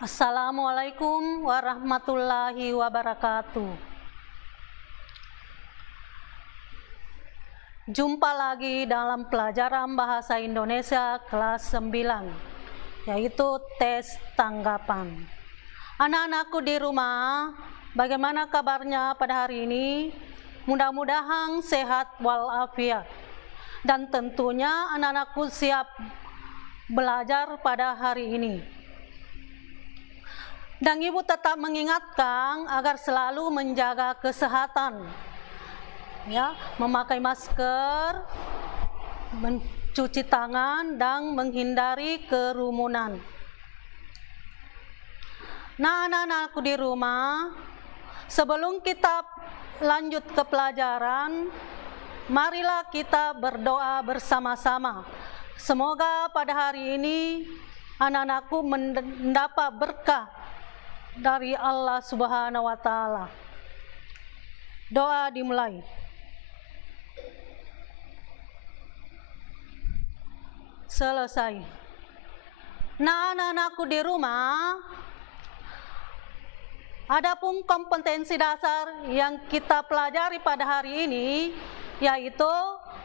Assalamualaikum warahmatullahi wabarakatuh. Jumpa lagi dalam pelajaran Bahasa Indonesia kelas 9, yaitu tes tanggapan. Anak-anakku di rumah, bagaimana kabarnya pada hari ini? Mudah-mudahan sehat walafiat. Dan tentunya anak-anakku siap belajar pada hari ini. Dan Ibu tetap mengingatkan agar selalu menjaga kesehatan, ya, memakai masker, mencuci tangan, dan menghindari kerumunan. Nah, anak-anakku di rumah, sebelum kita lanjut ke pelajaran, marilah kita berdoa bersama-sama. Semoga pada hari ini anak-anakku mendapat berkah dari Allah Subhanahu wa Ta'ala. Doa dimulai. Selesai. Nah, anak-anakku di rumah, adapun kompetensi dasar yang kita pelajari pada hari ini, yaitu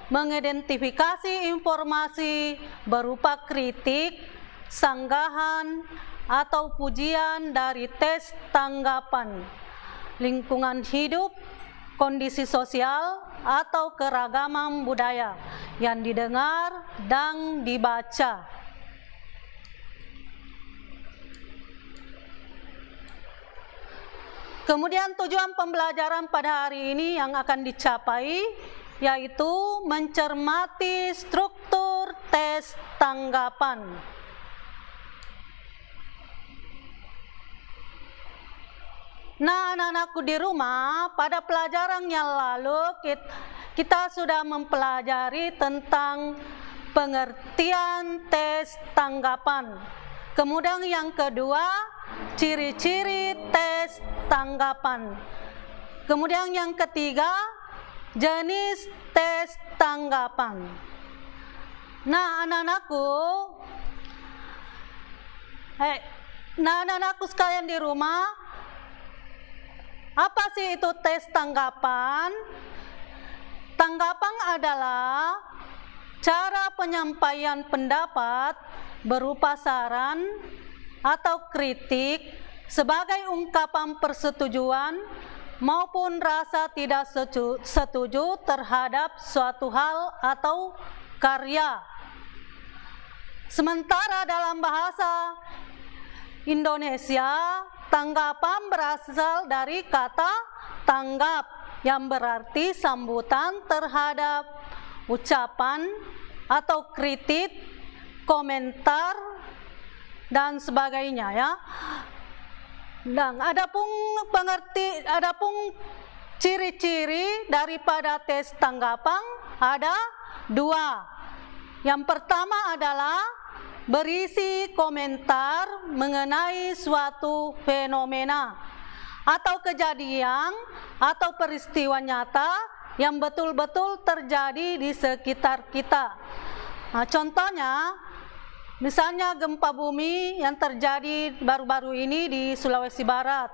mengidentifikasi informasi berupa kritik, sanggahan, atau pujian dari tes tanggapan, lingkungan hidup, kondisi sosial, atau keragaman budaya yang didengar dan dibaca. Kemudian tujuan pembelajaran pada hari ini yang akan dicapai yaitu mencermati struktur tes tanggapan. Nah, anak-anakku di rumah, pada pelajaran yang lalu kita sudah mempelajari tentang pengertian tes tanggapan. Kemudian yang kedua, ciri-ciri tes tanggapan. Kemudian yang ketiga, jenis tes tanggapan. Nah, anak-anakku sekalian di rumah, apa sih itu tes tanggapan? Tanggapan adalah cara penyampaian pendapat berupa saran atau kritik sebagai ungkapan persetujuan maupun rasa tidak setuju terhadap suatu hal atau karya. Sementara dalam bahasa Indonesia, tanggapan berasal dari kata tanggap yang berarti sambutan terhadap ucapan atau kritik, komentar, dan sebagainya, ya. Dan adapun ciri-ciri daripada tes tanggapan ada dua. Yang pertama adalah berisi komentar mengenai suatu fenomena atau kejadian atau peristiwa nyata yang betul-betul terjadi di sekitar kita. Nah, contohnya, misalnya gempa bumi yang terjadi baru-baru ini di Sulawesi Barat.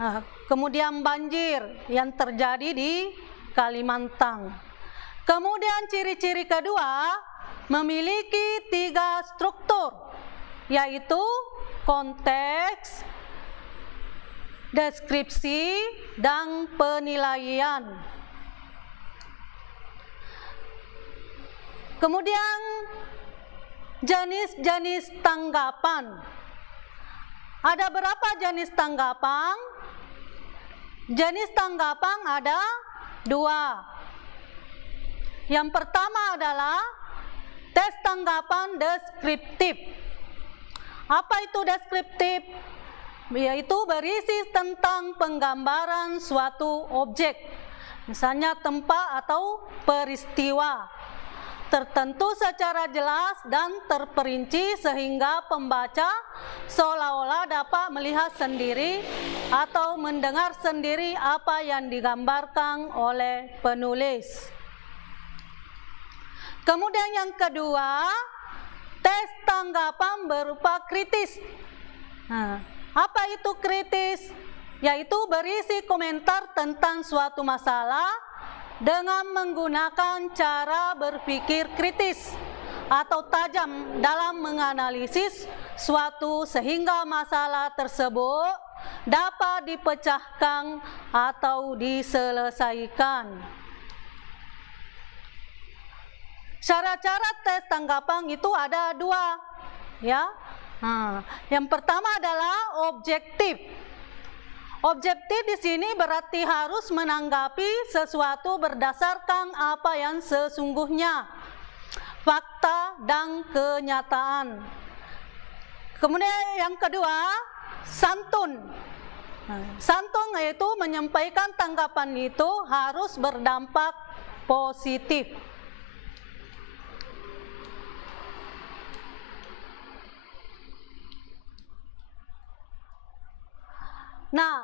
Nah, kemudian banjir yang terjadi di Kalimantan. Kemudian ciri-ciri kedua, memiliki 3 struktur, yaitu konteks, deskripsi, dan penilaian. Kemudian jenis-jenis tanggapan. Ada berapa jenis tanggapan? Jenis tanggapan ada 2. Yang pertama adalah tes tanggapan deskriptif. Apa itu deskriptif? Yaitu berisi tentang penggambaran suatu objek, misalnya tempat atau peristiwa, tertentu secara jelas dan terperinci sehingga pembaca seolah-olah dapat melihat sendiri atau mendengar sendiri apa yang digambarkan oleh penulis. Kemudian yang kedua, tes tanggapan berupa kritis. Apa itu kritis? Yaitu berisi komentar tentang suatu masalah dengan menggunakan cara berpikir kritis atau tajam dalam menganalisis suatu sehingga masalah tersebut dapat dipecahkan atau diselesaikan. Cara-cara tes tanggapan itu ada dua, ya. Yang pertama adalah objektif. Objektif di sini berarti harus menanggapi sesuatu berdasarkan apa yang sesungguhnya, fakta dan kenyataan. Kemudian yang kedua, santun. Santun yaitu menyampaikan tanggapan itu harus berdampak positif. Nah,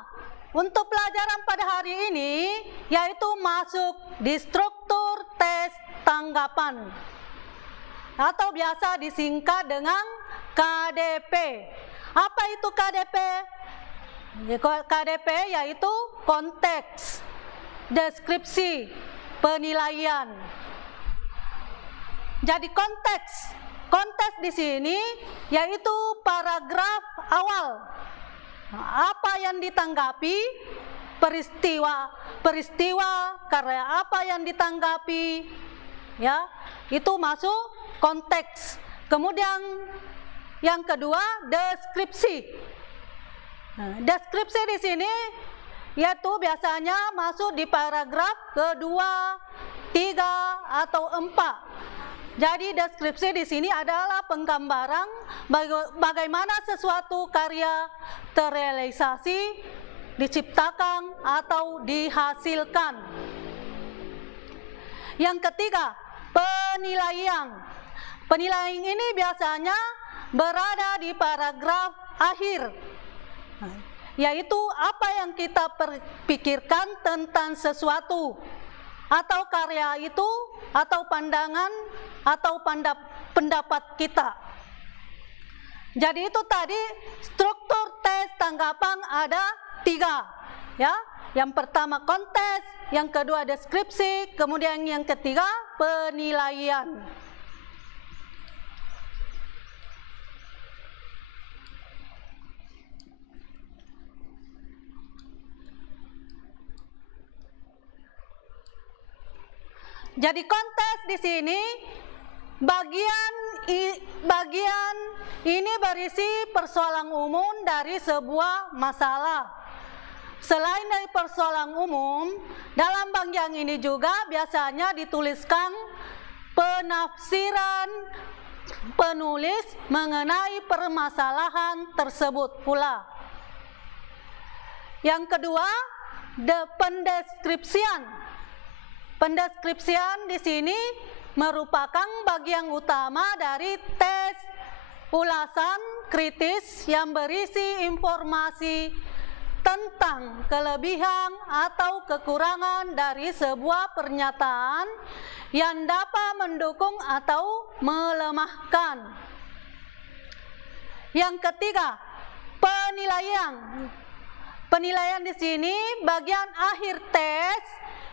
untuk pelajaran pada hari ini yaitu masuk di struktur tes tanggapan atau biasa disingkat dengan KDP. Apa itu KDP? KDP yaitu konteks, deskripsi, penilaian. Jadi konteks di sini yaitu paragraf awal. Apa yang ditanggapi, peristiwa karya apa yang ditanggapi, ya, itu masuk konteks. Kemudian yang kedua, deskripsi. Deskripsi di sini yaitu biasanya masuk di paragraf kedua, 3 atau 4. Jadi deskripsi di sini adalah penggambaran bagaimana sesuatu karya terrealisasi, diciptakan atau dihasilkan. Yang ketiga, penilaian. Penilaian ini biasanya berada di paragraf akhir, yaitu apa yang kita pikirkan tentang sesuatu atau karya itu atau pandangan atau pendapat kita. Jadi itu tadi struktur tes tanggapan ada 3, ya. Yang pertama konteks, yang kedua deskripsi, kemudian yang ketiga penilaian. Jadi konteks di sini bagian ini berisi persoalan umum dari sebuah masalah. Selain dari persoalan umum, dalam bagian ini juga biasanya dituliskan penafsiran penulis mengenai permasalahan tersebut pula. Yang kedua, pendeskripsian. Pendeskripsian di sini merupakan bagian utama dari tes ulasan kritis yang berisi informasi tentang kelebihan atau kekurangan dari sebuah pernyataan yang dapat mendukung atau melemahkan. Yang ketiga, penilaian. Penilaian di sini bagian akhir tes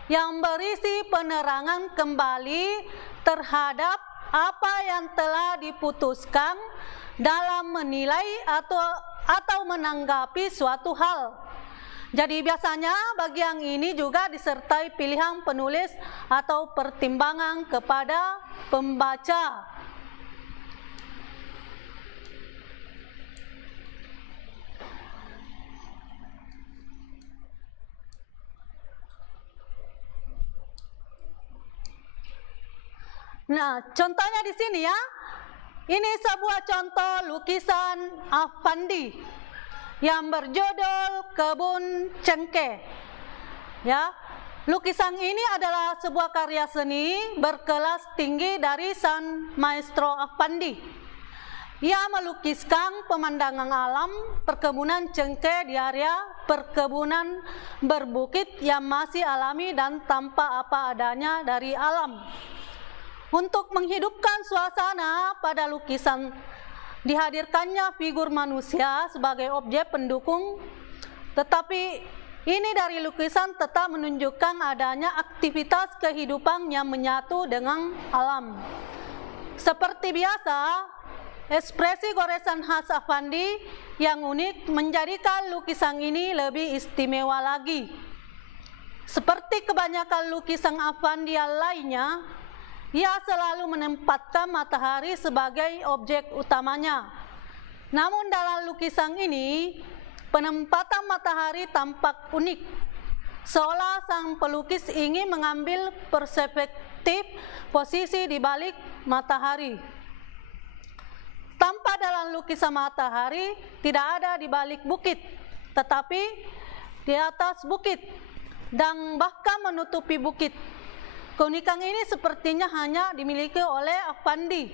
yang berisi penerangan kembali terhadap apa yang telah diputuskan dalam menilai atau menanggapi suatu hal. Jadi biasanya bagian ini juga disertai pilihan penulis atau pertimbangan kepada pembaca. Nah, contohnya di sini ya. Ini sebuah contoh lukisan Affandi yang berjudul Kebun Cengkeh. Ya, lukisan ini adalah sebuah karya seni berkelas tinggi dari San Maestro Affandi. Ia melukiskan pemandangan alam perkebunan cengkeh di area perkebunan berbukit yang masih alami dan tanpa apa adanya dari alam. Untuk menghidupkan suasana pada lukisan dihadirkannya figur manusia sebagai objek pendukung, tetapi ini dari lukisan tetap menunjukkan adanya aktivitas kehidupan yang menyatu dengan alam. Seperti biasa, ekspresi goresan khas Affandi yang unik menjadikan lukisan ini lebih istimewa lagi. Seperti kebanyakan lukisan Affandi yang lainnya, ia selalu menempatkan matahari sebagai objek utamanya. Namun dalam lukisan ini, penempatan matahari tampak unik, seolah sang pelukis ingin mengambil perspektif posisi di balik matahari. Tampak dalam lukisan matahari tidak ada di balik bukit, tetapi di atas bukit dan bahkan menutupi bukit. Keunikan ini sepertinya hanya dimiliki oleh Affandi,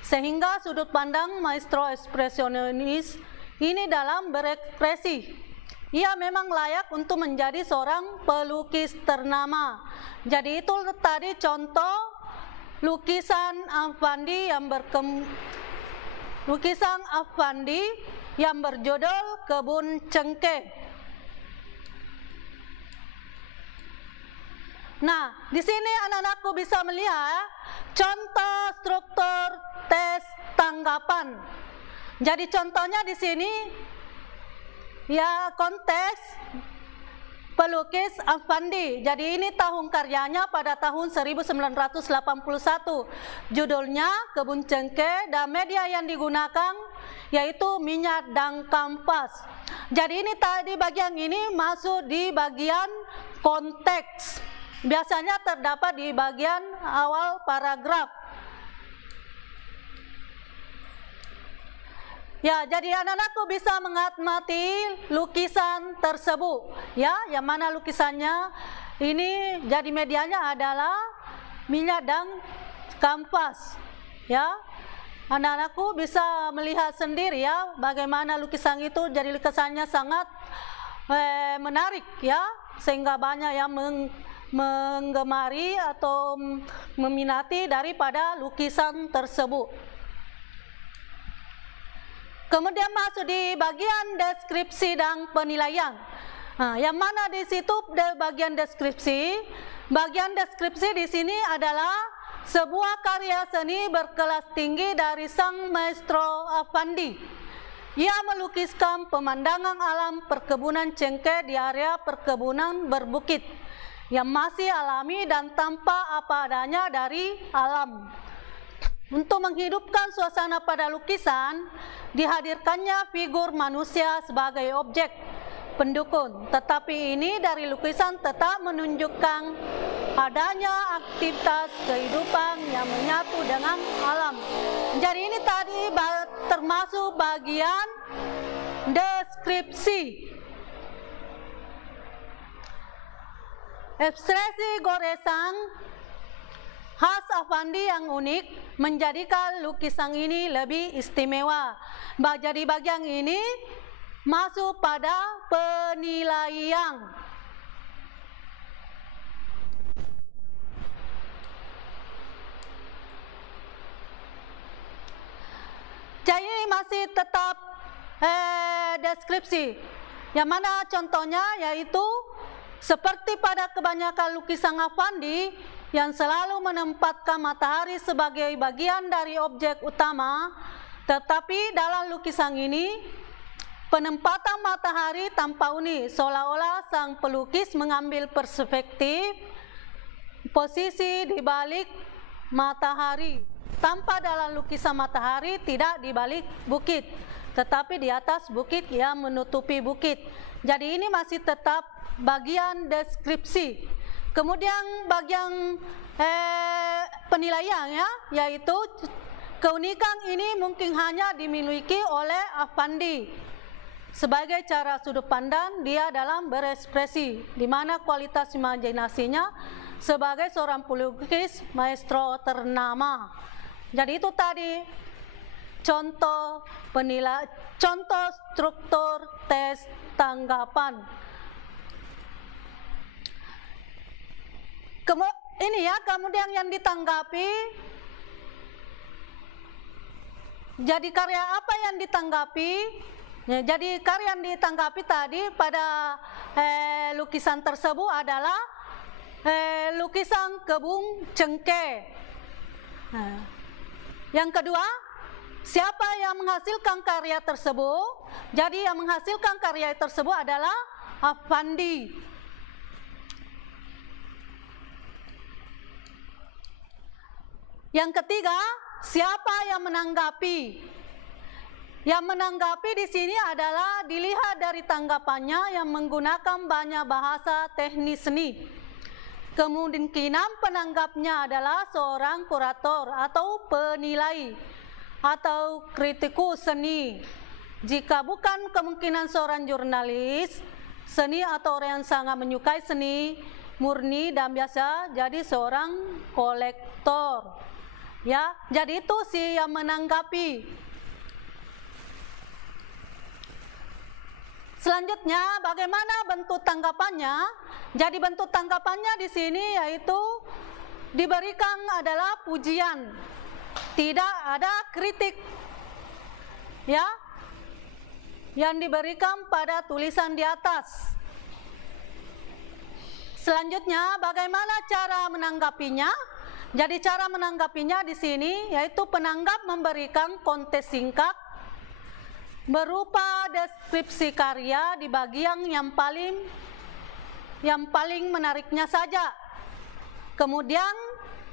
sehingga sudut pandang maestro ekspresionis ini dalam berekspresi, ia memang layak untuk menjadi seorang pelukis ternama. Jadi itu tadi contoh lukisan Affandi yang berjudul Kebun Cengkeh. Nah, di sini anak-anakku bisa melihat contoh struktur tes tanggapan. Jadi contohnya di sini ya konteks pelukis Affandi. Jadi ini tahun karyanya pada tahun 1981. Judulnya Kebun Cengkeh dan media yang digunakan yaitu minyak dan kanvas. Jadi ini tadi bagian ini masuk di bagian konteks. Biasanya terdapat di bagian awal paragraf. Ya, jadi anak-anakku bisa mengamati lukisan tersebut. Ya, yang mana lukisannya ini jadi medianya adalah minyak dan kanvas. Ya, anak-anakku bisa melihat sendiri ya bagaimana lukisan itu jadi lukisannya sangat menarik ya, sehingga banyak yang menggemari atau meminati daripada lukisan tersebut. Kemudian masuk di bagian deskripsi dan penilaian. Nah, yang mana di situ bagian deskripsi? Bagian deskripsi di sini adalah sebuah karya seni berkelas tinggi dari sang maestro Affandi. Ia melukiskan pemandangan alam perkebunan cengkeh di area perkebunan berbukit yang masih alami dan tanpa apa adanya dari alam. Untuk menghidupkan suasana pada lukisan, dihadirkannya figur manusia sebagai objek pendukung. Tetapi ini dari lukisan tetap menunjukkan adanya aktivitas kehidupan yang menyatu dengan alam. Jadi ini tadi termasuk bagian deskripsi. Ekspresi goresan khas Affandi yang unik menjadikan lukisan ini lebih istimewa. Jadi bagian ini masuk pada penilaian. Jadi ini masih tetap deskripsi. Yang mana contohnya yaitu seperti pada kebanyakan lukisan Affandi yang selalu menempatkan matahari sebagai bagian dari objek utama, tetapi dalam lukisan ini penempatan matahari tampak unik, seolah-olah sang pelukis mengambil perspektif posisi di balik matahari. Tampak dalam lukisan matahari tidak di balik bukit, tetapi di atas bukit yang menutupi bukit. Jadi ini masih tetap bagian deskripsi. Kemudian bagian penilaian ya, yaitu keunikan ini mungkin hanya dimiliki oleh Affandi. Sebagai cara sudut pandang dia dalam berekspresi, di mana kualitas imajinasinya sebagai seorang pelukis maestro ternama. Jadi itu tadi contoh contoh struktur tes tanggapan. Ini ya, kemudian yang ditanggapi Jadi karya apa yang ditanggapi? Ya, jadi karya yang ditanggapi tadi pada lukisan tersebut adalah lukisan kebun cengkeh. Nah, yang kedua, siapa yang menghasilkan karya tersebut? Jadi yang menghasilkan karya tersebut adalah Affandi. Yang ketiga, siapa yang menanggapi? Yang menanggapi di sini adalah dilihat dari tanggapannya yang menggunakan banyak bahasa teknis seni. Kemungkinan penanggapnya adalah seorang kurator atau penilai atau kritikus seni. Jika bukan, kemungkinan seorang jurnalis seni atau orang yang sangat menyukai seni murni dan biasa jadi seorang kolektor. Ya, jadi itu sih yang menanggapi. Selanjutnya, bagaimana bentuk tanggapannya? Jadi bentuk tanggapannya di sini yaitu diberikan adalah pujian, tidak ada kritik, ya, yang diberikan pada tulisan di atas. Selanjutnya, bagaimana cara menanggapinya? Jadi cara menanggapinya di sini yaitu penanggap memberikan konteks singkat berupa deskripsi karya di bagian yang paling menariknya saja. Kemudian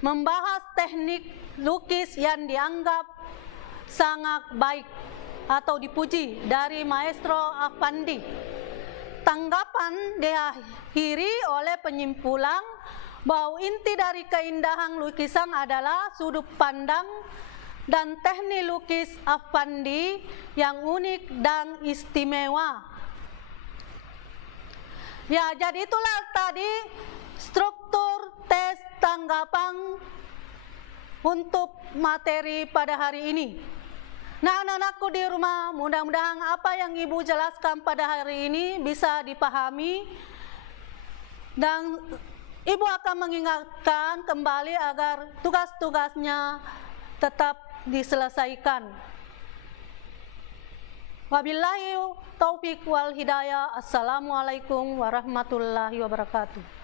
membahas teknik lukis yang dianggap sangat baik atau dipuji dari Maestro Affandi. Tanggapan diakhiri oleh penyimpulan bahwa inti dari keindahan lukisan adalah sudut pandang dan teknik lukis Affandi yang unik dan istimewa. Ya, jadi itulah tadi struktur tes tanggapan untuk materi pada hari ini. Nah, anak-anakku di rumah, mudah-mudahan apa yang Ibu jelaskan pada hari ini bisa dipahami dan Ibu akan mengingatkan kembali agar tugas-tugasnya tetap diselesaikan. Wabillahi taufiq wal hidayah. Assalamualaikum warahmatullahi wabarakatuh.